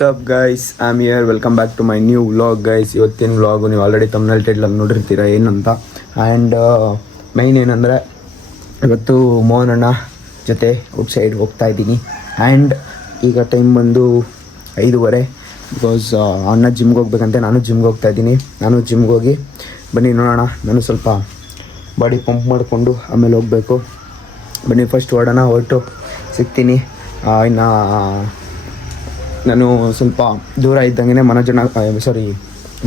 WhatsApp guys, I am here. Welcome back to my new vlog guys. ಇವತ್ತಿನ vlog ನೀವು already ತಮ್ಮನಲ್ಲಿ ಟೈಟ್ಲಲ್ಲಿ ನೋಡಿರ್ತೀರ ಏನಂತ. ಆ್ಯಂಡ್ ಮೈನ್ ಏನಂದರೆ ಇವತ್ತು ಮೋಹನ್ ಅಣ್ಣ ಜೊತೆ ಔಟ್ಸೈಡ್ ಹೋಗ್ತಾ ಇದ್ದೀನಿ. ಆ್ಯಂಡ್ ಈಗ ಟೈಮ್ ಬಂದು 5:30. ಬಿಕಾಸ್ ಅಣ್ಣ ಜಿಮ್ಗೆ ಹೋಗ್ಬೇಕಂತೆ, ನಾನು ಜಿಮ್ಗೆ ಹೋಗ್ತಾ ಇದ್ದೀನಿ. ನಾನು ಜಿಮ್ಗೆ ಹೋಗಿ ಬನ್ನಿ ನೋಡೋಣ. ನಾನು ಸ್ವಲ್ಪ ಬಾಡಿ ಪಂಪ್ ಮಾಡಿಕೊಂಡು ಆಮೇಲೆ ಹೋಗಬೇಕು. ಬನ್ನಿ ಫಸ್ಟ್ ಹೊರಡೋಣ. ಹೊರಟು ಸಿಗ್ತೀನಿ. ಇನ್ನು ನಾನು ಸ್ವಲ್ಪ ದೂರ ಇದ್ದಂಗೆ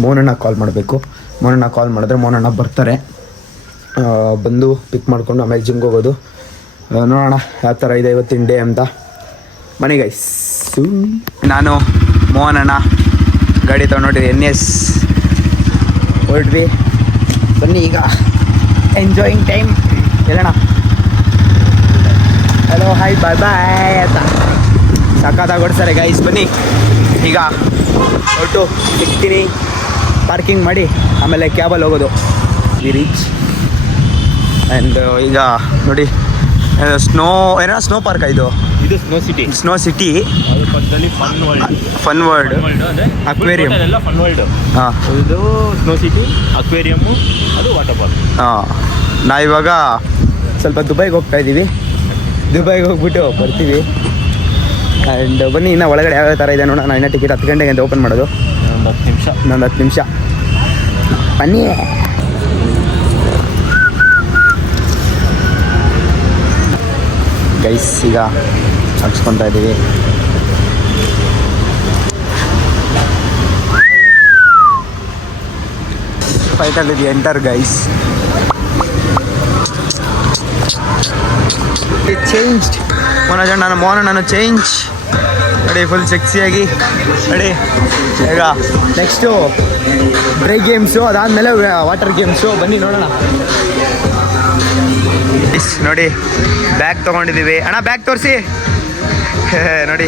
ಮೋಹನಣ್ಣ ಕಾಲ್ ಮಾಡಬೇಕು. ಮೋಹನಣ್ಣ ಕಾಲ್ ಮಾಡಿದ್ರೆ ಮೋಹನಣ್ಣ ಬರ್ತಾರೆ. ಬಂದು ಪಿಕ್ ಮಾಡಿಕೊಂಡು ಆಮೇಲೆ ಜಿಮ್ಗೆ ಹೋಗೋದು. ನೋಡೋಣ ಯಾವ ಥರ ಇದೆ ಇವತ್ತಿನ ಡೇ ಅಂತ. ಬನ್ನಿ ಗೈಸ್. ನಾನು ಮೋಹನಣ್ಣ ಗಾಡಿ ತೊಗೊಂಡೋಗಿ NS ಹೊರಟ್ವಿ. ಬನ್ನಿ ಈಗ ಎಂಜಾಯಿಂಗ್ ಟೈಮ್. ಹೇಳೋಣ ಹಲೋ ಹಾಯ್ ಬಾಯ್ ಬಾಯ್ ಅಂತ ಸಖತ್ತಾಗಿ ಓಡಿಸ್ತಾರೆ ಗೈಸ್. ಬನ್ನಿ ಈಗ ಹೊರಟು ಸಿಗ್ತೀನಿ. ಪಾರ್ಕಿಂಗ್ ಮಾಡಿ ಆಮೇಲೆ ಕ್ಯಾಬಲ್ಲಿ ಹೋಗೋದು. V reach. ಆ್ಯಂಡ್ ಈಗ ನೋಡಿ ಸ್ನೋ ಪಾರ್ಕ್ ಇದು snow city fun world aquarium. ಹಾಂ, ಇದು ಸ್ನೋ ಸಿಟಿ, ಅಕ್ವೇರಿಯಮ್ಮು, ಅದು ವಾಟರ್ ಪಾರ್ಕ್. ಹಾಂ, ನಾವಿವಾಗ ಸ್ವಲ್ಪ ದುಬೈಗೆ ಹೋಗ್ತಾ ಇದ್ದೀವಿ. ದುಬೈಗೆ ಹೋಗ್ಬಿಟ್ಟು ಬರ್ತೀವಿ. ಆ್ಯಂಡ್ ಬನ್ನಿ ಇನ್ನು ಒಳಗಡೆ ಯಾವ್ಯಾವ ಥರ ಇದೆ ನೋಡೋಣ. ಇನ್ನು ಟಿಕೆಟ್ 10 ಗಂಟೆಗೆ ಅಂತ ಓಪನ್ ಮಾಡೋದು. ಇನ್ನೊಂದು 10 ನಿಮಿಷ ಬನ್ನಿ. ಗೈಸ್ ಈಗ ಹಚ್ಕೊತಾ ಇದ್ದೀವಿ. ಫೈಟಲ್ಲಿದೆ ಎಂಟರ್ ಗೈಸ್. ಚೇಂಜ್ಡ್ ಮೋಹನಣ್ಣನು ಚೇಂಜ್ ನೋಡಿ, ಫುಲ್ ಸೆಕ್ಸಿಯಾಗಿ ನೋಡಿ. ಈಗ ನೆಕ್ಸ್ಟು ಡ್ರೈ ಗೇಮ್ಸು, ಅದಾದಮೇಲೆ ವಾಟರ್ ಗೇಮ್ಸು. ಬನ್ನಿ ನೋಡೋಣ. ನೋಡಿ ಬ್ಯಾಗ್ ತೊಗೊಂಡಿದ್ದೀವಿ. ಅಣ್ಣ ಬ್ಯಾಗ್ ತೋರಿಸಿ. ನೋಡಿ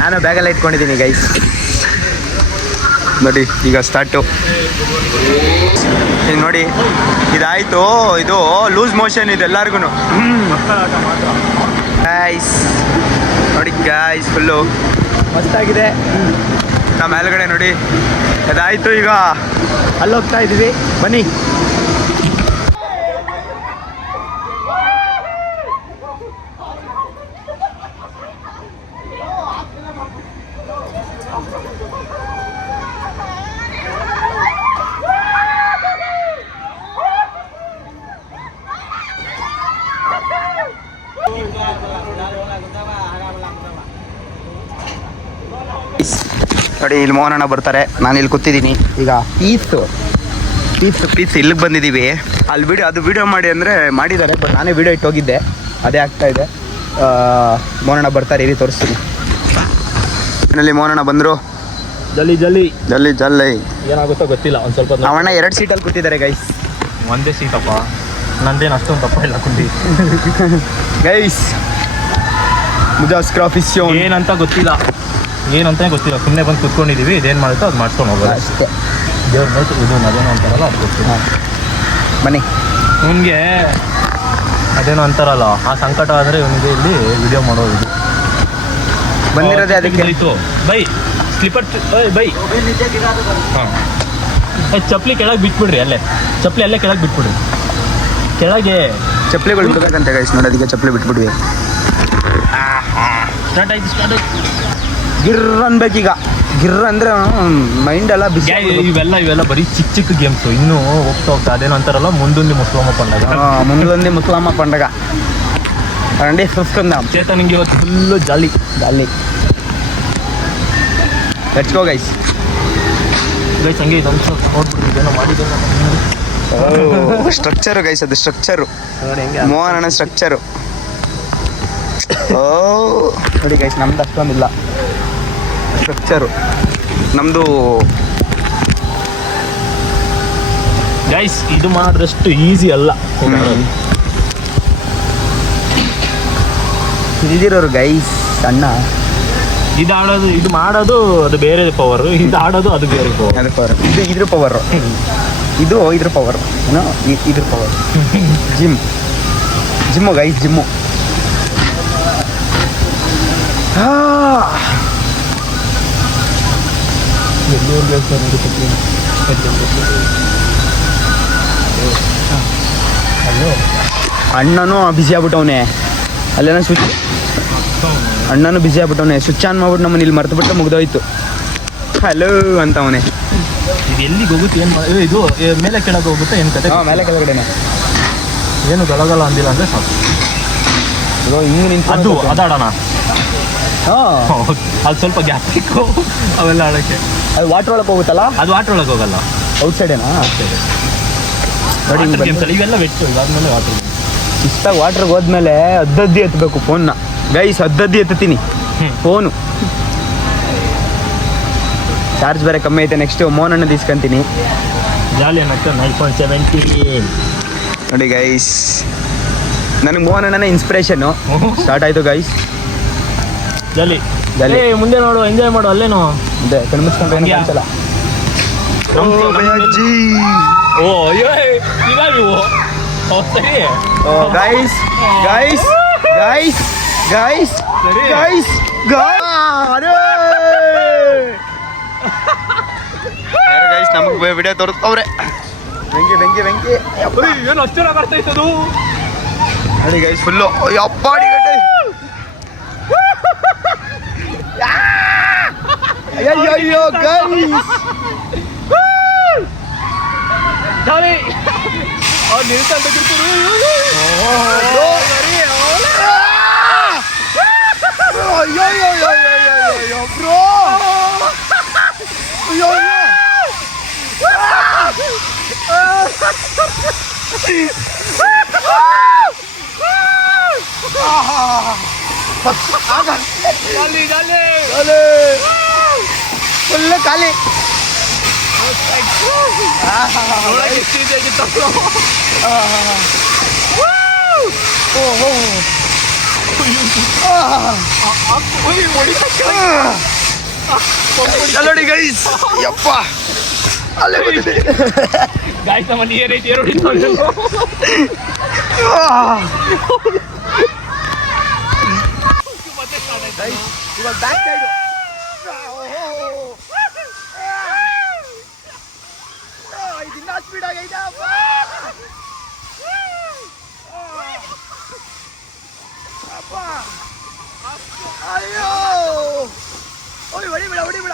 ನಾನು ಬ್ಯಾಗೆಲ್ಲ ಇಟ್ಕೊಂಡಿದ್ದೀನಿ ಗೈಸ್. ನೋಡಿ ಈಗ ಸ್ಟಾರ್ಟು. ಈಗ ನೋಡಿ ಇದಾಯಿತು. ಇದು ಲೂಸ್ ಮೋಷನ್ ಇದು ಎಲ್ಲರಿಗೂ ಗೈಸ್. ನೋಡಿ ಗೈಸ್ ಫುಲ್ಲು ಮಸ್ತಾಗಿದೆ. ನಮ್ಮ ಮೇಲ್ಗಡೆ ನೋಡಿ ಅದಾಯಿತು. ಈಗ ಅಲ್ಲಿ ಹೋಗ್ತಾ ಇದ್ದೀವಿ. ಬನ್ನಿ. ನೋಡಿ ಇಲ್ಲಿ ಮೋಹನಣ್ಣ ಬರ್ತಾರೆ. ನಾನು ಇಲ್ಲಿ ಕೂತಿದ್ದೀನಿ. ಈಗ ಪೀಸ್ ಇಲ್ಲಿಗೆ ಬಂದಿದ್ದೀವಿ. ಅಲ್ಲಿ ಅದು ವಿಡಿಯೋ ಮಾಡಿ ಅಂದರೆ ಮಾಡಿದ್ದಾರೆ, ಬಟ್ ನಾನೇ ವಿಡಿಯೋ ಇಟ್ಟು ಹೋಗಿದ್ದೆ. ಅದೇ ಆಗ್ತಾ ಇದೆ. ಮೋಹನಣ್ಣ ಬರ್ತಾರೆ, ಇಲ್ಲಿ ತೋರಿಸ್ತೀನಿ. ಇಲ್ಲಿ ಮೋಹನಣ್ಣ ಬಂದರು. ಜಲ್ಲಿ ಏನಾಗುತ್ತೋ ಗೊತ್ತಿಲ್ಲ. ಒಂದು ಸ್ವಲ್ಪ ಅವಣ್ಣ 2 ಸೀಟಲ್ಲಿ ಕೂತಿದ್ದಾರೆ ಗೈಸ್. ಒಂದೇ ಸೀಟಪ್ಪ, ನಂದೇನು ಅಷ್ಟೊಂದು ತಪ್ಪ ಇಲ್ಲ ಕುಂಡಿ ಗೈಸ್. ಏನಂತ ಗೊತ್ತಿಲ್ಲ, ಸುಮ್ಮನೆ ಬಂದು ಕುತ್ಕೊಂಡಿದ್ದೀವಿ. ಇದೇನು ಮಾಡುತ್ತೋ ಅದು ಮಾಡ್ಕೊಂಡು ಹೋಗೋದು ಅಷ್ಟೇ. ದೇವ್ರ ನೋಯ್ತು ಇದು ಅದೇನೋ ಅಂತಾರಲ್ಲ ಅದು ಗೊತ್ತಿಲ್ಲ. ಬನ್ನಿ. ಇವನಿಗೆ ಅದೇನೋ ಅಂತಾರಲ್ಲ ಆ ಸಂಕಟ ಅಂದರೆ ಇವನಿಗೆ ಇಲ್ಲಿ ವಿಡಿಯೋ ಮಾಡೋದು ಬಂದಿರೋದೇ ಅದಕ್ಕೆ. By slipper by. ಹಾಂ, ಚಪ್ಪಲಿ ಕೆಳಗೆ ಬಿಟ್ಬಿಡ್ರಿ. ಚಪ್ಪಲಿ ಅಲ್ಲೇ ಕೆಳಗೆ ಬಿಟ್ಬಿಡ್ರಿ. ಕೆಳಗೆ ಚಪ್ಪಲಿಗಳು ಬಿಡ್ಬೇಕಂತ ಗೈಸ್. ನೋಡಿ ಅದಕ್ಕೆ ಚಪ್ಪಲಿ ಬಿಟ್ಬಿಡ್ವಿ. ಸ್ಟಾರ್ಟ್ ಆಯ್ತು. ಗಿರ್ರ ಅನ್ಬೇಕೀಗ. ಗಿರ್ರ ಅಂದರೆ ಮೈಂಡೆಲ್ಲ ಬಿಸಿ. ಇವೆಲ್ಲ ಬರೀ ಚಿಕ್ಕ ಗೇಮ್ಸು. ಇನ್ನೂ ಹೋಗ್ತಾ ಅದೇನೋ ಅಂತಾರಲ್ಲ ಮುಂದೊಂದು ಮುಸ್ಲಮ್ಮ పండగ రండి చూసుకుందాం. ಚೇತನಿಗೆ ಇವತ್ತು full jolly. Let's go guys. ಹಂಗೆ ಇದು ಅಂಶ ನೋಡ್ಬಿಟ್ಟಿದ್ದೇನೋ ಮಾಡಿದ್ದೇನೋ. ಸ್ಟ್ರಕ್ಚರು ಗೈಸ್, ಅದು ಸ್ಟ್ರಕ್ಚರು. ಮೋಹನಣ್ಣ ಸ್ಟ್ರಕ್ಚರು. ನೋಡಿ ಗೈಸ್, ನಮ್ದು ಅಷ್ಟೊಂದಿಲ್ಲ ಸ್ಟ್ರಕ್ಚರು. ನಮ್ಮದು ಗೈಸ್ ಇದು ಮಾಡಿದ್ರಷ್ಟು ಈಸಿ ಅಲ್ಲ. ತಿಳಿದಿರೋರು ಗೈಸ್. ಸಣ್ಣ ಇದು ಮಾಡೋದು ಅದು ಬೇರೆ ಪವರು, ಇದು ಆಡೋದು ಅದು ಬೇರೆ ಪವರ್. ಇದು ಇದ್ರ ಪವರು, ಇದು ಇದ್ರ ಪವರ್. ಏನೋ ಇದ್ರ ಪವರ್. Gym guys, gym. ಅಣ್ಣನೂ ಬಿಸಿ ಆಗ್ಬಿಟ್ಟವನೆ ಅಲ್ಲೇನೋ ಸ್ವಿಚ್ ಅಣ್ಣನೂ ಬಿಸಿ ಆಗ್ಬಿಟ್ಟವನೆ ಸ್ವಿಚ್ ಆನ್ ಮಾಡ್ಬಿಟ್ಟು ನಮ್ಮನ್ನ ಇಲ್ಲಿ ಮರ್ತುಬಿಟ್ಟು ಮುಗ್ದೋಯ್ತು ಹಲೋ ಅಂತವನೆ. ಇದು ಎಲ್ಲಿಗೆ ಹೋಗುತ್ತೆ ಏನು ಇದು ಮೇಲೆ ಕೆಳಗೆ ಹೋಗುತ್ತೆ ಏನು ಕತೆ? ಮೇಲೆ ಕೆಳಗಡೆನೆ ಏನು ಗಲಗಲ ಅಂದಿಲ್ಲ ಅಂದರೆ ಸಾಕು. ಹಿಂಗೆ ನಿಂತು ಅದು ಅದಾಡೋಣ. ಹಾಂ ಅದು ಸ್ವಲ್ಪ ಗ್ಯಾಪ್ ಬೇಕು ಅವೆಲ್ಲ ಆಡೋಕ್ಕೆ. ಅದು ವಾಟ್ರ್ ಒಳಗೆ ಹೋಗುತ್ತಲ್ಲ, ಅದು ವಾಟ್ರ್ ಒಳಗೆ ಹೋಗಲ್ಲ, ಔಟ್ ಸೈಡೇನಾ? ನೋಡಿ ಗೇಮ್ಸ್ ಅಲ್ಲಿ ಇವೆಲ್ಲ ವೆಚ್ಚು. ಇದಾದ್ಮೇಲೆ ವಾಟ್ರ್ ಇಷ್ಟಾಗಿ ವಾಟ್ರಿಗೆ ಹೋದ್ಮೇಲೆ ಅದ್ದದ್ದಿ ಎತ್ತಬೇಕು ಫೋನ್ನ. ಗೈಸ್ ಅದ್ದದ್ದಿ ಎತ್ತೀನಿ ಫೋನು. ಚಾರ್ಜ್ ಬೇರೆ ಕಮ್ಮಿ ಐತೆ. ನೆಕ್ಸ್ಟ್ ಮೋನ್ ಅಣ್ಣ ಇಸ್ಕೊಂತೀನಿ. ಜಾಲಿ ಅನ್ನಕ್ಕೆ 9.17 ನೋಡಿ ಗೈಸ್, ನನಗೆ ಮೋಹನ್ ಅಣ್ಣನೇ ಇನ್ಸ್ಪಿರೇಷನ್ನು. ಸ್ಟಾರ್ಟ್ ಆಯಿತು ಗೈಸ್. ಜಾಲಿ ಜಾಲಿ. ಮುಂದೆ ನೋಡು, ಎಂಜಾಯ್ ಮಾಡು. ಅಲ್ಲೇನು ಅದೇ ಕಣ್ಮುಚ್ಕೊಂಡ್ರೆ ಏನು ಕಾಣಿಸಲ್ಲ. ಓ ಅಯ್ಯೋ ಇವಾಗ ನೀವು ಸರಿ guys guys guys guys guys guys ನಮಗೆ ವಿಡಿಯೋ ತೋರಿಸ್ತವ್ರೆ. ಬೆಂಕಿ ಬೆಂಕಿ ಬೆಂಕಿ ಏನು ಅಷ್ಟು ಚೆನ್ನಾಗಿ ಬರ್ತಾ ಇತ್ತು. ನೋಡಿ ಗೈಸ್ ಫುಲ್ಲು ಅಪ್ಪಾಡಿ ಗಟ್ಟೆ. ಅಯ್ಯೋ ಗೈಸ್ ಜಾಲಿ ಅವ್ರು ನಿಲ್ಕೊಂಡು ಬ್ರೋ. ಜಾಲಿ ಜಾಲಿ ಫುಲ್ ಖಾಲಿ. ನೋಡಿ ಗೈಸ್ ಯಪ್ಪ ಅಲ್ಲೇ ಗಾಯ್ಸ್ ನಮ್ಮ ನೀರ್ ಐತಿ ಎರಡು ಇವಾಗ ಬ್ಯಾಕ್ ಸೈಡು ಇದನ್ನ ಸ್ಪೀಡ್ ಆಗೈತೆ. ಅಯ್ಯೋ ಓಯ್ ಹೊಡಿಬೇಡ ಹೊಡಿಬೇಡ.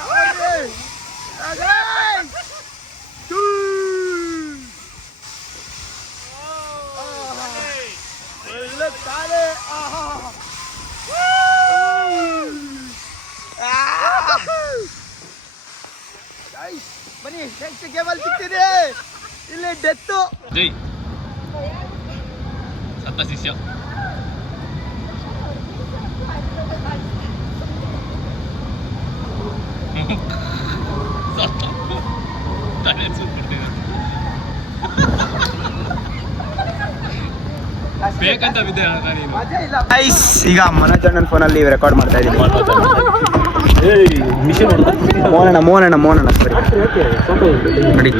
ಒಳ್ಳೆ ಕಾಲೆ. ಬನ್ನಿ ನೆಕ್ಸ್ಟ್ ಗೇಮಲ್ಲಿ ಸಿಗ್ತಿದೆ. ಇಲ್ಲಿ ಡೆತ್ತು. ಜೈ ಸತ್ತ ಶಿಷ್ಯ. ಬೇಕಂತ ಬಿದ್ದೆ ಈಗ ಮನೋಜ್ ಅಣ್ಣನ ಫೋನಲ್ಲಿ ರೆಕಾರ್ಡ್ ಮಾಡ್ತಾ ಇದ್ದೀನಿ. ಮಿಷನ್ ಮೋಹನಣ್ಣ ಮೋಹನಣ್ಣ ಮೋಹನಣ್ಣ ಸರಿ ನೋಡಿ.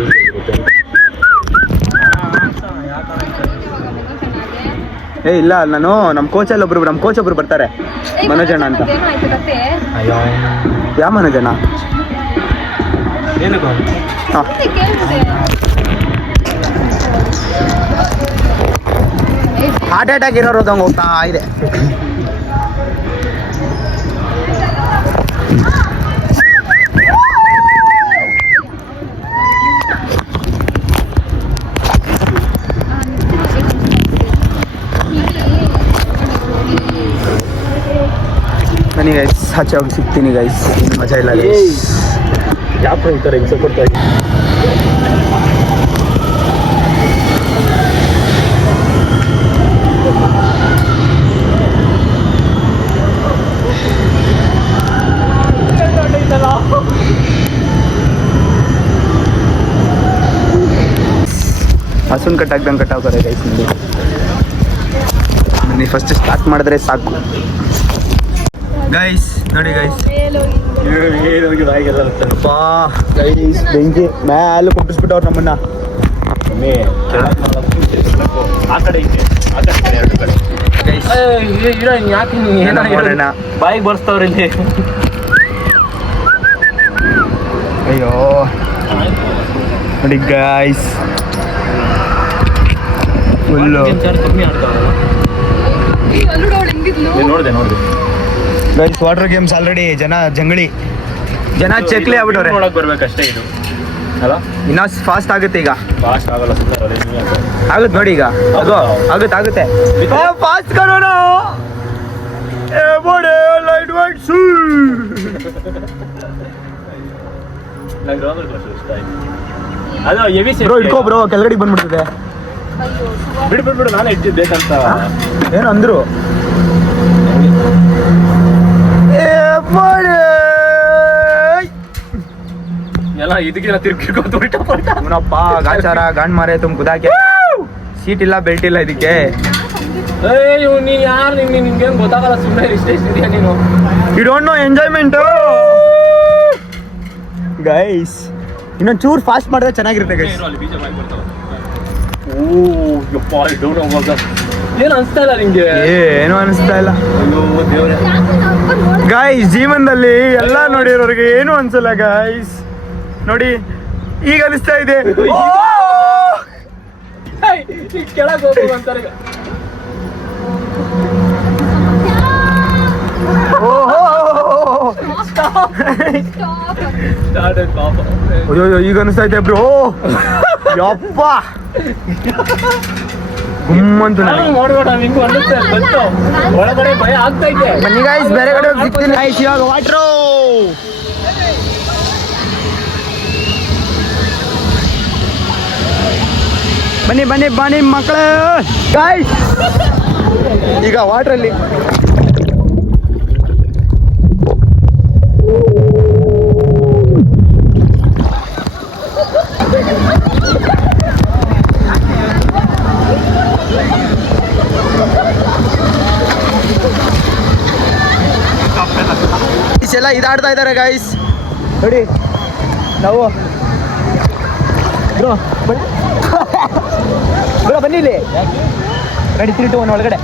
ಇಲ್ಲ ನಾನು ನಮ್ಮ ಕೋಚಲ್ಲಿ ಒಬ್ರು ಬರ್ತಾರೆ, ಮನೋಜ್ ಅಣ್ಣ ಅಂತ. ಯಾವ ಮನೋಜ್ ಅಣ್ಣ? ಹಾಂ ಹಾರ್ಟ್ ಅಟ್ಯಾಕ್ ಇರೋರು ಹೋದಂಗೆ ಹೋಗ್ತಾ ಇದೆ. ಬನ್ನಿ ಗೈಸ್, ಆಚೆ ಹೋಗಿ ಸಿಗ್ತೀನಿ ಗೈಸ್. ಮಜಾ ಇಲ್ಲ ಗೈಸ್. ಯಾಕೆ ಈ ಥರ ಹಿಂಸೆ ಕೊಡ್ತಾ ಇದ್ದೀನಿ? ಹಸುನ್ ಕಟ್ಟಾಕ್ದಂಗೆ ಕಟ್ಟಾಕ್ತಾರೆ ಗೈಸ್. ನೀವು ಫಸ್ಟ್ ಸ್ಟಾರ್ಟ್ ಮಾಡಿದ್ರೆ ಸಾಕು ಗೈಸ್. ನೋಡಿ ಗೈಸ್ ಬಾ ಗೈಸ್, ಬೆಂಕಿ ಮ್ಯಾಲೆ ಕುಟ್ಟಿಸ್ಬಿಟ್ಟವ್ರು ನಮ್ಮನ್ನ. ಆ ಕಡೆ ಎರಡು ಕಡೆ ಯಾಕೆ ಬಾಯಿಗೆ ಬರ್ಸ್ತವ್ರಿ ಇಲ್ಲಿ. ಅಯ್ಯೋ ನೋಡಿ ಗಾಯ್ಸ್ ಫುಲ್ಲು ಕಮ್ಮಿ ಆಡ್ತಾವಲ್ಲ ನೋಡಿದೆ ಗೈಸ್ ವಾಟರ್ ಗೇಮ್ಸ್ ಆಲ್ರೆಡಿ ಜನ ಚಕ್ಲಿ ಆಗ್ಬಿಟ್ಟವ್ರೆ. ನೋಡಕ್ ಬರ್ಬೇಕಷ್ಟೇ ಇದು ಅಲ್ಲ, ಇನ್ನ ಫಾಸ್ಟ್ ಆಗುತ್ತೆ ಈಗ. ಫಾಸ್ಟ್ ಆಗಲ್ಲ ಆಗುತ್ತೆ ನೋಡಿ ಈಗ. ಅದು ಆಗುತ್ತೆ ಫಾಸ್ಟ್ ಕರೋಣ ಲೈಟ್ ವೈಟ್ ಅದು ಹೆವಿ ಬ್ರೋ ಇಟ್ಕೋ ಬ್ರೋ, ಕೆಳಗಡೆ ಬಂದ್ಬಿಡ್ತದೆ. ಬಿಡು ನಾನು ಇಟ್ಟಿದ್ದೇಕಂತ ಏನು ಅಂದ್ರು. ಎಲ್ಲ ಇದಕ್ಕೆಲ್ಲ ತಿರ್ಗಿರ್ಕೋತಪ್ಪ ಗಾಚಾರ ಗಾಂಡ್ ಮಾರೆ ತುಮ್ ಕುದಾಕೆ ಸೀಟ್ ಇಲ್ಲ ಬೆಲ್ಟ್ ಇಲ್ಲ ಇದಕ್ಕೆ. ನೀನ್ ಯಾರು ನಿನ್ಗೇನು ಗೊತ್ತಾಗಲ್ಲ, ಸುಮ್ಮನೆ ಇಷ್ಟೇ ಇದೆಯಾ ನೀನು. You don't know enjoyment guys. ಇನ್ನೊಂದು ಚೂರು ಫಾಸ್ಟ್ ಮಾಡಿದ್ರೆ ಚೆನ್ನಾಗಿರುತ್ತೆ ಗೈಸ್. ಏನು ಅನ್ಸ್ತಾ ಇಲ್ಲ ನಿಂಗೆ? ಏನು ಅನಿಸ್ತಾ ಇಲ್ಲ ದೇವ್ರೆ. ಗೈಸ್. ಜೀವನದಲ್ಲಿ ಎಲ್ಲ ನೋಡಿರೋರಿಗೆ ಏನು ಅನ್ಸಲ್ಲ ಗೈಸ್. ನೋಡಿ ಈಗ ಅನಿಸ್ತಾ ಇದೆ. ಕೆಳಗೆ ಹೋಗು ಅಂತಾರೆ. ಅಯ್ಯೋ ಈಗ ಅನಿಸ್ತಾ ಇದೆ ಬ್ರೋ. ಯಪ್ಪ ಗುಮ್ಮಂತ ಒಳಗಡೆ ಭಯ ಆಗ್ತಾ ಇದೆ. ಬನ್ನಿ ಗೈಸ್, ಬೇರೆ ಕಡೆ ಸಿಗ್ತೀನಿ ಗೈಸ್. ಇವಾಗ ವಾಟ್ರು ಬನ್ನಿ ಮಕ್ಕಳು ಗೈಸ್. ಈಗ ವಾಟ್ರಲ್ಲಿ ಎಲ್ಲ ಇದಾಡ್ತಾ ಇದ್ದಾರೆ ಗೈಸ್. ನೋಡಿ ನಾವು ಬ್ರೋ ಬನ್ನಿ ಇಲ್ಲಿ. ರೆಡಿ 3 2 1 ಒಳಗಡೆ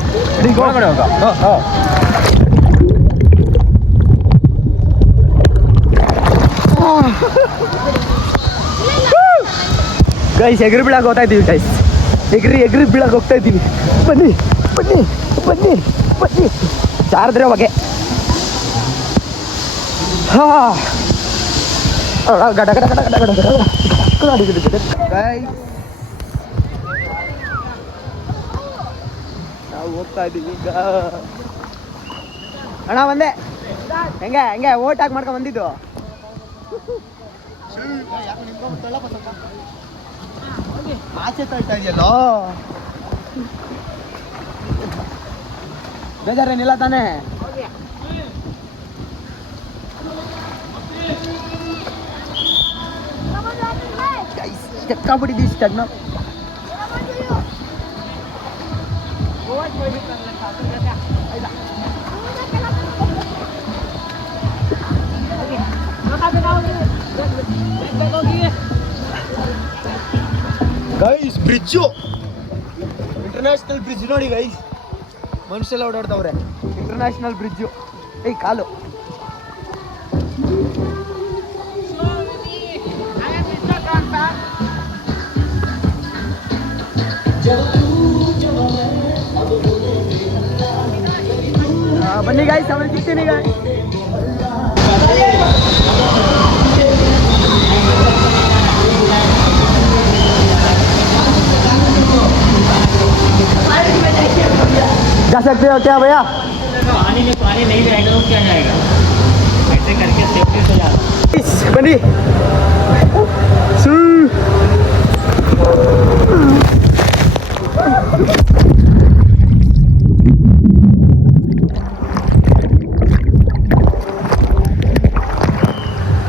ಗೈಸ್. ಎಗ್ರಿ ಬೀಳಕ್ಕೆ ಹೋಗ್ತಾ ಇದ್ದೀವಿ ಗೈಸ್. ಎಗ್ರಿ ಬೀಳಕ್ಕೆ ಹೋಗ್ತಾ ಇದ್ದೀವಿ. ಬನ್ನಿ ಜಾರದ್ರೆ ಹೊಗೆ. ನಾವು ಹೋಗ್ತಾ ಇದ್ದೀವಿ ಈಗ. ಅಣ್ಣ ಬಂದೆ. ಹೆಂಗೆ ಓಟ್ ಹಾಕಿ ಮಾಡ್ಕೊಂಡ್ ಬಂದಿದ್ದು. ಆಚೆ ತಳ್ತಾ ಇದೆಯಲ್ಲ, ಬೇಜಾರೇನಿಲ್ಲ ತಾನೇ? ಎಕ್ಕಾಬಿಟ್ಟಿದ್ದೀವಿ ಸ್ಟಗ್ನ. ಗೈಸ್ ಬ್ರಿಡ್ಜು, ಇಂಟರ್ನ್ಯಾಷನಲ್ ಬ್ರಿಡ್ಜ್ ನೋಡಿ ಗೈಸ್. ಮನುಷ್ಯೆಲ್ಲ ಓಡಾಡ್ತವ್ರೆ. International bridge. ಕಾಲು ಬನ್ನಿ ಗಾಯ್ಸ್, ಆಮೇಲೆ ಸಿಗ್ತೀನಿ ಈಗ. जा सकते हो क्या भैया? पानी नहीं रहेगा तो क्या जाएगा? ऐसे करके सेफ्टी से जाना। बनी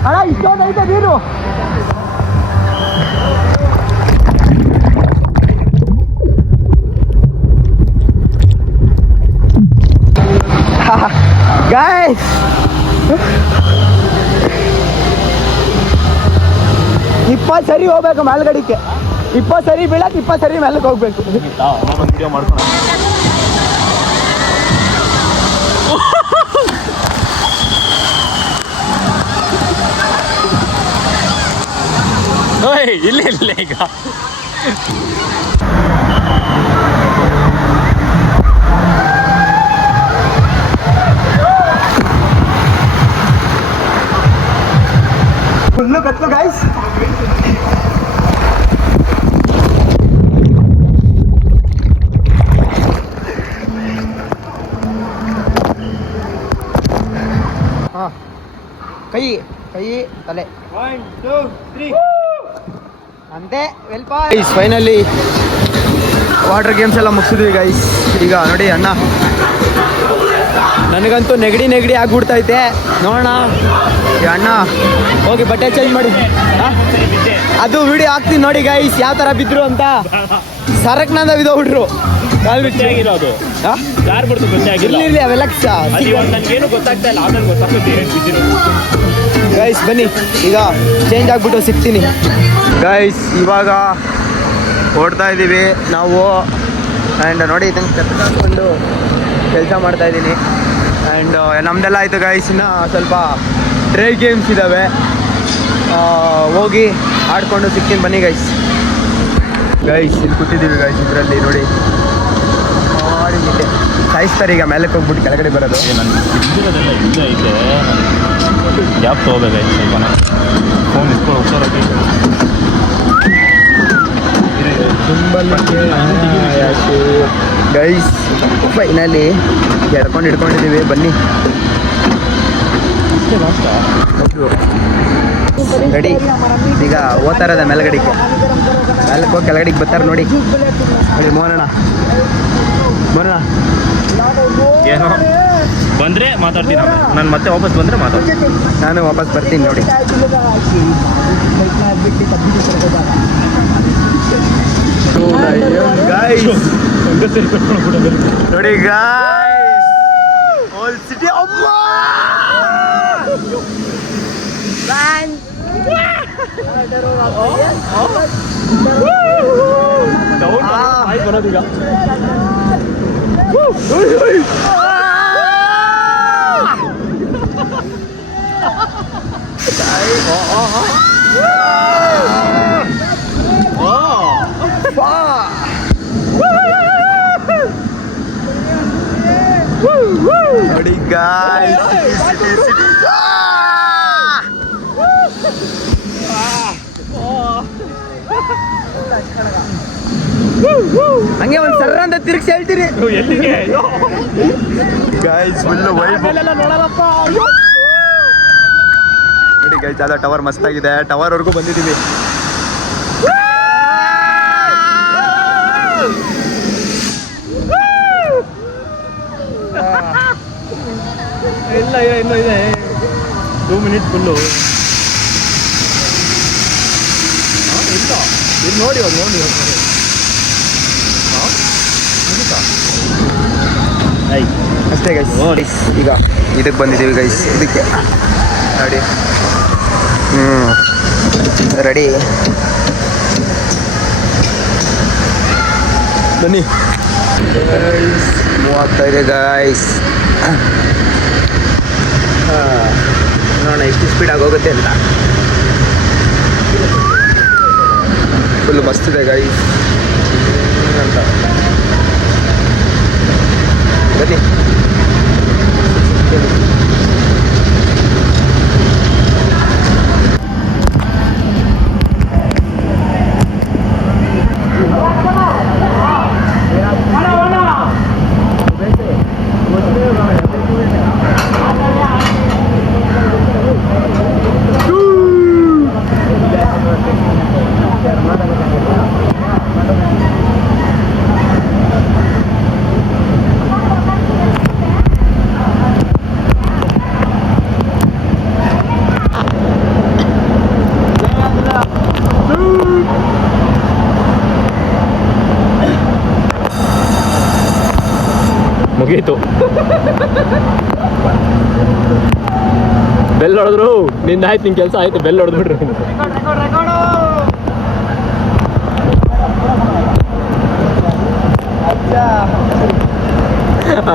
अरे इसको नहीं तो दे दो. Guys, ಇಪ್ಪತ್ತು ಸರಿ ಹೋಗ್ಬೇಕು ಮೇಲ್ಗಡಿಕೆ. 20 ಸರಿ ಬೀಳಕ್ಕೆ 20 ಸರಿ ಮೇಲಕ್ಕೆ ಹೋಗ್ಬೇಕು. ವಿಡಿಯೋ ಮಾಡ್ಕೊಂಡು ಓಯ್ ಇಲ್ಲ ಇಲ್ಲ ಈಗ ಫುಲ್ಲು ಕತ್ಲು ಗಾಯ್ಸ್. ಹಾಂ ಕೈ ಕೈ ತಲೆ 1 2 3 ಅಂತೆ ವೆಲ್ಪ. ಫೈನಲಿ ವಾಟರ್ ಗೇಮ್ಸ್ ಎಲ್ಲ ಮುಗಿಸಿದ್ವಿ ಗೈಸ್. ಈಗ ನೋಡಿ ಅಣ್ಣ, ನನಗಂತೂ ನೆಗಡಿ ಆಗ್ಬಿಡ್ತೈತೆ. ನೋಡೋಣ ಈ ಅಣ್ಣ ಹೋಗಿ ಬಟ್ಟೆ ಚೇಂಜ್ ಮಾಡಿ. ಅದು ವಿಡಿಯೋ ಹಾಕ್ತೀನಿ ನೋಡಿ ಗೈಸ್, ಯಾವ ಥರ ಬಿದ್ರು ಅಂತ. ಸರಕ್ನಂದ ಬಿದ್ದೋಗ್ಬಿಟ್ರು. ಆಗಿರೋದು ಯಾರು ಬಿಡ್ತು ಗೊತ್ತಾಗಿಲ್ಲ. ಇರ್ಲಿ ಅವೆಲ್ಲ ನನಗೇನು ಗೊತ್ತಾಗ್ತಾ ಇಲ್ಲ. ಆಮೇಲೆ ಗೊತ್ತಾಗ್ತದೆ ಗೈಸ್. ಬನ್ನಿ ಈಗ ಚೇಂಜ್ ಆಗಿಬಿಟ್ಟು ಸಿಗ್ತೀನಿ ಗೈಸ್. ಇವಾಗ ಓಡ್ತಾ ಇದ್ದೀವಿ ನಾವು. ಆ್ಯಂಡ್ ನೋಡಿ ಇದನ್ನು ಕರ್ಕೊಂಡು ಕೆಲಸ ಮಾಡ್ತಾಯಿದ್ದೀನಿ. ಆ್ಯಂಡ್ ನಮ್ಮದೆಲ್ಲ ಆಯಿತು ಗೈಸ್. ಇನ್ನು ಸ್ವಲ್ಪ ಡ್ರೈ ಗೇಮ್ಸ್ ಇದ್ದಾವೆ, ಹೋಗಿ ಆಡ್ಕೊಂಡು ಸಿಗ್ತೀನಿ ಬನ್ನಿ ಗೈಸ್. ಗೈಸ್ ಇಲ್ಲಿ ಕೂತಿದ್ದೀವಿ ಗೈಸ್. ಇದರಲ್ಲಿ ನೋಡಿ ಸಾಯಿಸ್ತಾರೆ. ಈಗ ಮೇಲಕ್ಕೆ ಹೋಗ್ಬಿಟ್ಟು ಕೆಳಗಡೆ ಬರೋದು. ನನಗೆ ಇಲ್ಲೇ ಐತೆ. ಗ್ಯಾಪ್ ತೊಗೋಬೇಕಾಯ್ತು ಸ್ವಲ್ಪನೇ. ಫೋನ್ ಇಟ್ಕೊಂಡು ಹುಷಾರಾಗಿ. ಗೈಸ್ ಫೈನಲಿ ಹಿಡ್ಕೊಂಡಿದ್ದೀವಿ. ಬನ್ನಿ ರೆಡಿ. ಈಗ ಓದ್ತಾ ಇರೋದ ಮೇಲ್ಗಡೆಗೆ. ಮೇಲಕ್ಕೆ ಹೋಗಿ ಕೆಳಗಡೆಗೆ ಬರ್ತಾರೆ ನೋಡಿ. ನೋಡಿ ಮೋನಣ್ಣ ಏನೋ ಬಂದರೆ ಮಾತಾಡ್ತೀನಿ. ನಾನು ಮತ್ತೆ ವಾಪಸ್ ಬಂದರೆ ಮಾತಾಡ್ತೀನಿ. ನಾನು ವಾಪಸ್ ಬರ್ತೀನಿ ನೋಡಿ. ನೋಡಿ ಗಾಯ್ಸ್, ಹೋಲ್ ಸಿಟಿ ಬರೋದೀಗ. ನೋಡಿ ಗಾಯ್ಸ್, ಹಂಗೆ ಒಂದು ಸರ್ರ ಅಂತ ತಿರುಗಿಸಿ ಹೇಳ್ತೀರಿ ಗಾಯ್ಸ್. ಫುಲ್ಲು ವೈಬ್ ನೋಡಿ ಗೈಸ್. ಅದ ಟವರ್ ಮಸ್ತಾಗಿದೆ. ಟವರ್ವರೆಗೂ ಬಂದಿದ್ದೀವಿ. ಇಲ್ಲ ಇನ್ನೂ ಇದೆ 2 ಮಿನಿಟ್ ಫುಲ್ಲು. ಇಲ್ಲ ಇದು ನೋಡಿ ಅಷ್ಟೇ ಗೈಸ್. ನೋಡಿ ಈಗ ಇದಕ್ಕೆ ಬಂದಿದ್ದೀವಿ ಗೈಸ್. ಇದಕ್ಕೆ ನೋಡಿ ರೆಡಿ ಬನ್ನಿ. ಮೂವ್ ಆಗ್ತಾ ಇದೆ ಗಾಯ್ಸ್. ನೋಡೋಣ ಎಷ್ಟು ಸ್ಪೀಡಾಗಿ ಹೋಗುತ್ತೆ ಅಂತ. ಫುಲ್ ಮಸ್ತಿದೆ ಗಾಯ್ಸ್ ಅಂತ. ಬನ್ನಿ ಮುಗೀತು. ಬೆಲ್ ಹೊಡೆದ್ರು ನಿಂದಾಯ್ತು, ನಿನ್ನ ಕೆಲಸ ಆಯ್ತು. ಬೆಲ್ ಹೊಡೆದ್ಬಿಟ್ರು.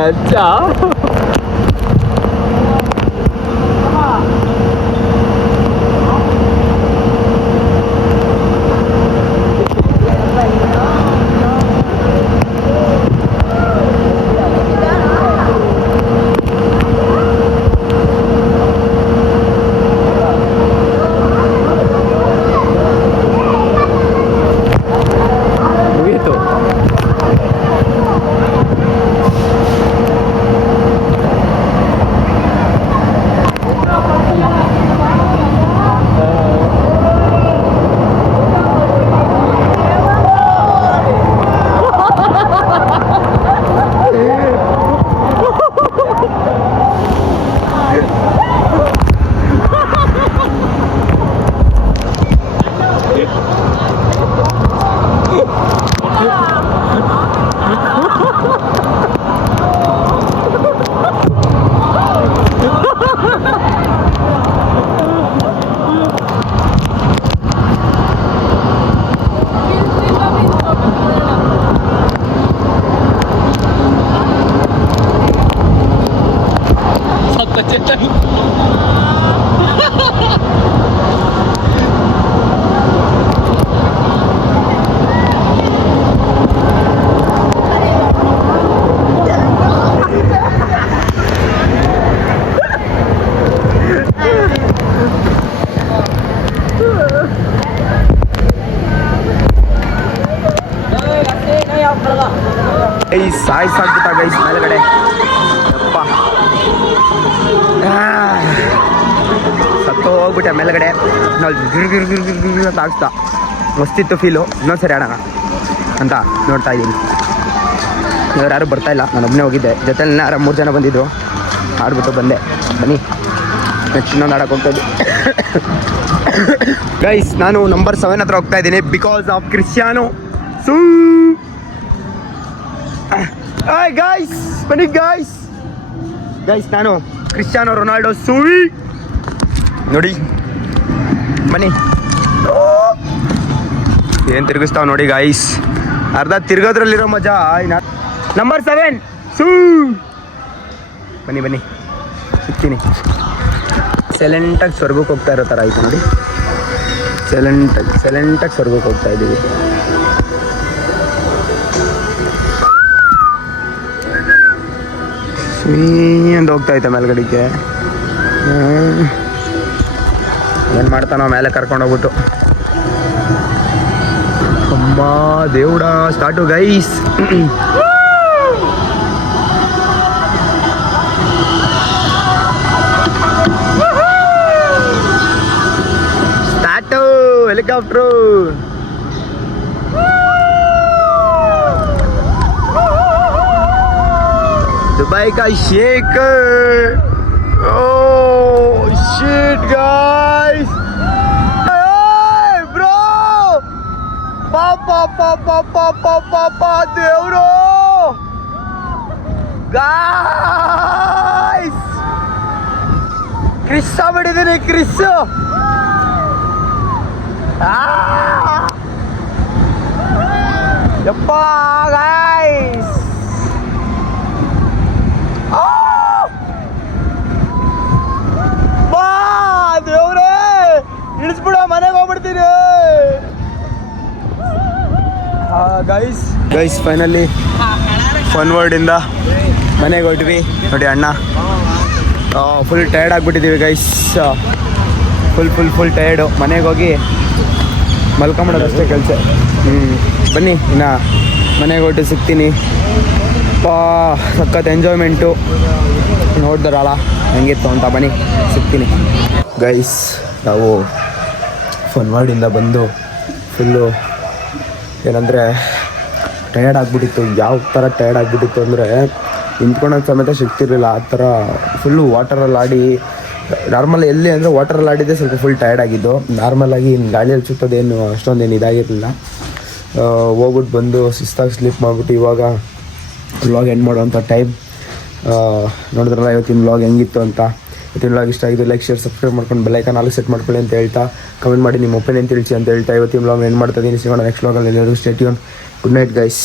ಅಚ್ಚಾ ಗೈಸ್ ಸಾಯ್ಸಾಗ್ಬಿಟ್ಟ ಗೈಸ್ ಮೇಲ್ಗಡೆ ಅಪ್ಪ ಸತ್ತು ಹೋಗ್ಬಿಟ್ಟೆ ಮೇಲ್ಗಡೆ ನಾವು ಗಿರ್ ಅಂತ ಆಗ್ತಾ ಮಸ್ತಿತ್ತು ಫೀಲು ಇನ್ನೊಂದ್ಸರಿ ಆಡೋಣ ಅಂತ ನೋಡ್ತಾ ಇದ್ದೀನಿ. ಇವ್ರು ಯಾರು ಬರ್ತಾ ಇಲ್ಲ, ನಾನು ಒಬ್ಬನೇ ಹೋಗಿದ್ದೆ, ಜೊತೆಲಿ ಯಾರು 3 ಜನ ಬಂದಿದ್ರು, ಆಡ್ಬಿಟ್ಟು ಬಂದೆ. ಬನ್ನಿ ನೆಕ್ಸ್ಟ್ ಇನ್ನೊಂದು ಆಡಕ್ಕೆ ಹೋಗ್ತಾ ಇದ್ದೆ ಗೈಸ್. ನಾನು ನಂಬರ್ 7 ಹತ್ರ ಹೋಗ್ತಾ ಇದ್ದೀನಿ ಬಿಕಾಸ್ ಆಫ್ ಕ್ರಿಸ್ಟಿಯಾನೋ. ಗಾಯ್ಸ್ ಬನ್ನಿ ಗಾಯ್ಸ್. ನಾನು ಕ್ರಿಸ್ಟಿಯಾನೋ ರೊನಾಲ್ಡೋ ಸೂವಿ ನೋಡಿ, ಬನ್ನಿ. ಏನು ತಿರುಗಿಸ್ತಾವ ನೋಡಿ ಗಾಯ್ಸ್, ಅರ್ಧ ತಿರ್ಗೋದ್ರಲ್ಲಿರೋ ಮಜಾ. ನಂಬರ್ 7 ಸೂ. ಬನ್ನಿ ಸಿಗ್ತೀನಿ. ಸೈಲೆಂಟಾಗಿ ಸ್ವರ್ಗಕ್ಕೆ ಹೋಗ್ತಾ ಇರೋ ಥರ ಆಯಿತು ನೋಡಿ. ಸೈಲೆಂಟಾಗಿ ಸ್ವರ್ಗಕ್ಕೆ ಹೋಗ್ತಾ ಇದ್ದೀವಿ. ಅಂತ ಹೋಗ್ತಾ ಐತೆ ಮೇಲ್ಗಡೆಗೆ. ಏನು ಮಾಡ್ತಾನೋ ಮೇಲೆ ಕರ್ಕೊಂಡೋಗ್ಬಿಟ್ಟು. ಅಮ್ಮ ದೇವ್ಡ, start guys. Start helicopter. Dubai का शेख. Oh shit guys. Hey bro. Papa devro. Guys. Chris abididine Chris. Yappa guys. ದೇವ್ರೇ ಇಳಿಸ್ಬಿಡ, ಮನೆಗೆ ಹೋಗ್ಬಿಡ್ತೀನಿ. ಗೈಸ್ ಫೈನಲಿ ಫನ್ ವರ್ಡಿಂದ ಮನೆಗೆ ಹೊರಟ್ವಿ ನೋಡಿ. ಅಣ್ಣ ಫುಲ್ ಟಯರ್ಡ್ ಆಗಿಬಿಟ್ಟಿದ್ದೀವಿ ಗೈಸ್. Full tired. ಮನೆಗೆ ಹೋಗಿ ಮಲ್ಕೊಂಬಿಡೋದು ಅಷ್ಟೇ ಕೆಲಸ. ಬನ್ನಿ ಇನ್ನು ಮನೆಗೆ ಹೊರಟು ಸಿಗ್ತೀನಿ. ಸಖತ್ ಎಂಜಾಯ್ಮೆಂಟು ನೋಡಿದ್ರಲ್ಲ ಹೆಂಗಿತ್ತು ಅಂತ. ಬನ್ನಿ ಸಿಗ್ತೀನಿ ಗೈಸ್. ನಾವು ಫನ್ ವರ್ಡಿಂದ ಬಂದು ಫುಲ್ಲು ಏನಂದರೆ ಟಯರ್ಡ್ ಆಗಿಬಿಟ್ಟಿತ್ತು. ಯಾವ ಥರ ಟಯರ್ಡ್ ಆಗಿಬಿಟ್ಟಿತ್ತು ಅಂದರೆ ನಿಂತ್ಕೊಳ್ಳೋದು ಸಮೇತ ಸಿಗ್ತಿರ್ಲಿಲ್ಲ. ಆ ಥರ ಫುಲ್ಲು ವಾಟರಲ್ಲಿ ಆಡಿ, ನಾರ್ಮಲ್ ಎಲ್ಲಿ ಅಂದರೆ ವಾಟರಲ್ಲಿ ಆಡಿದ್ದೆ ಸ್ವಲ್ಪ ಫುಲ್ ಟಯರ್ಡ್ ಆಗಿದ್ದು. ನಾರ್ಮಲಾಗಿ ಗಾಳಿಯಲ್ಲಿ ಸುತ್ತೋದೇನು ಅಷ್ಟೊಂದೇನು ಇದಾಗಿರಲಿಲ್ಲ. ಹೋಗ್ಬಿಟ್ಟು ಬಂದು ಸುಸ್ತಾಗಿ ಸ್ಲೀಪ್ ಮಾಡಿಬಿಟ್ಟು ಇವಾಗ ವ್ಲಾಗ್ ಎಂಡ್ ಮಾಡೋವಂಥ ಟೈಮ್. ನೋಡಿದ್ರಲ್ಲ ಇವತ್ತಿನ ವ್ಲಾಗ್ ಹೆಂಗಿತ್ತು ಅಂತ. ಇವತ್ತಿನ ವ್ಲಾಗ್ ಇಷ್ಟ ಆಗಿದ್ದು ಲೈಕ್, ಶೇರ್, ಸಬ್ಸ್ಕ್ರೈಬ್ ಮಾಡ್ಕೊಂಡು ಬೆಲ್ಲೈಕನ್ ಆಲ್ ಸೆಟ್ ಮಾಡ್ಕೊಳ್ಳಿ ಅಂತ ಹೇಳ್ತಾ, ಕಮೆಂಟ್ ಮಾಡಿ ನಿಮ್ಮ ಒಪಿನಿಯನ್ ತಿಳಿಸಿ ಅಂತ ಹೇಳ್ತಾ ಇವತ್ತಿನ ವ್ಲಾಗ್ ಎಂಡ್ ಮಾಡ್ತಾ ಇದ್ದೀನಿ. ಸಿಗೋಣ ನೆಕ್ಸ್ಟ್ ವ್ಲಾಗಲ್ಲಿ. ಎಲ್ಲರೂ stay tune. Good night guys.